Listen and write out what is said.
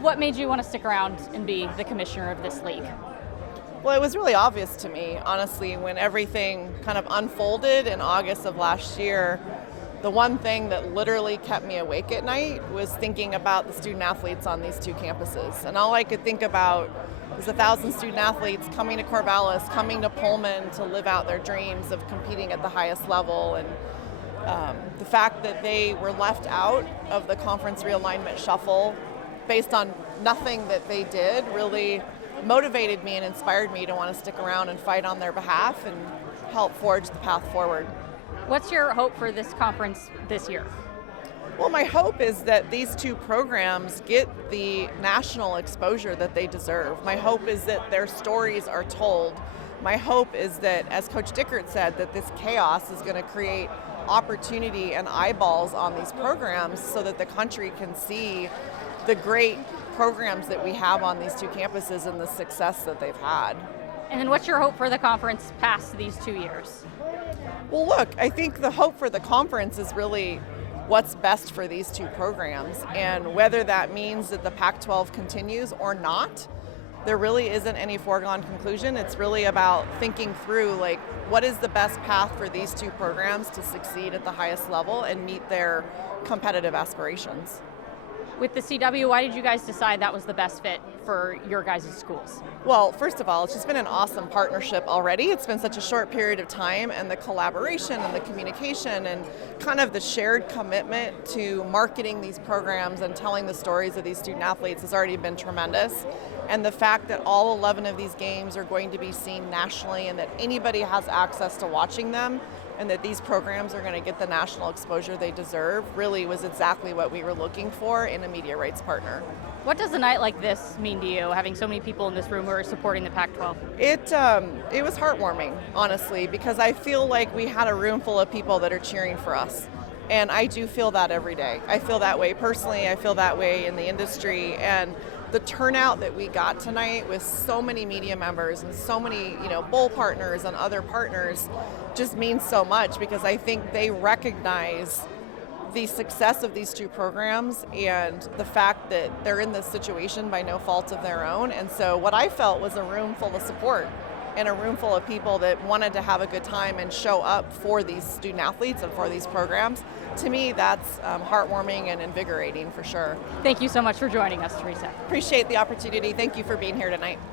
What made you want to stick around and be the commissioner of this league? Well, it was really obvious to me, honestly, when everything kind of unfolded in August of last year. The one thing that literally kept me awake at night was thinking about the student athletes on these two campuses. And all I could think about was 1,000 student athletes coming to Corvallis, coming to Pullman to live out their dreams of competing at the highest level. And the fact that they were left out of the conference realignment shuffle based on nothing that they did really motivated me and inspired me to want to stick around and fight on their behalf and help forge the path forward. What's your hope for this conference this year? Well, my hope is that these two programs get the national exposure that they deserve. My hope is that their stories are told. My hope is that, as Coach Dickert said, that this chaos is going to create opportunity and eyeballs on these programs so that the country can see the great programs that we have on these two campuses and the success that they've had. And then what's your hope for the conference past these 2 years? Well, look, I think the hope for the conference is really what's best for these two programs. And whether that means that the Pac-12 continues or not, there really isn't any foregone conclusion. It's really about thinking through, like, what is the best path for these two programs to succeed at the highest level and meet their competitive aspirations. With the CW, why did you guys decide that was the best fit for your guys' schools? Well, first of all, it's just been an awesome partnership already. It's been such a short period of time, and the collaboration and the communication and kind of the shared commitment to marketing these programs and telling the stories of these student athletes has already been tremendous. And the fact that all 11 of these games are going to be seen nationally and that anybody has access to watching them and that these programs are going to get the national exposure they deserve really was exactly what we were looking for in a media rights partner. What does a night like this mean to you, having so many people in this room who are supporting the Pac-12? It was heartwarming, honestly, because I feel like we had a room full of people that are cheering for us. And I do feel that every day. I feel that way personally. I feel that way in the industry. And the turnout that we got tonight with so many media members and so many, bowl partners and other partners just means so much because I think they recognize the success of these two programs and the fact that they're in this situation by no fault of their own. And so what I felt was a room full of support and a room full of people that wanted to have a good time and show up for these student athletes and for these programs. To me, that's heartwarming and invigorating for sure. Thank you so much for joining us, Teresa. Appreciate the opportunity. Thank you for being here tonight.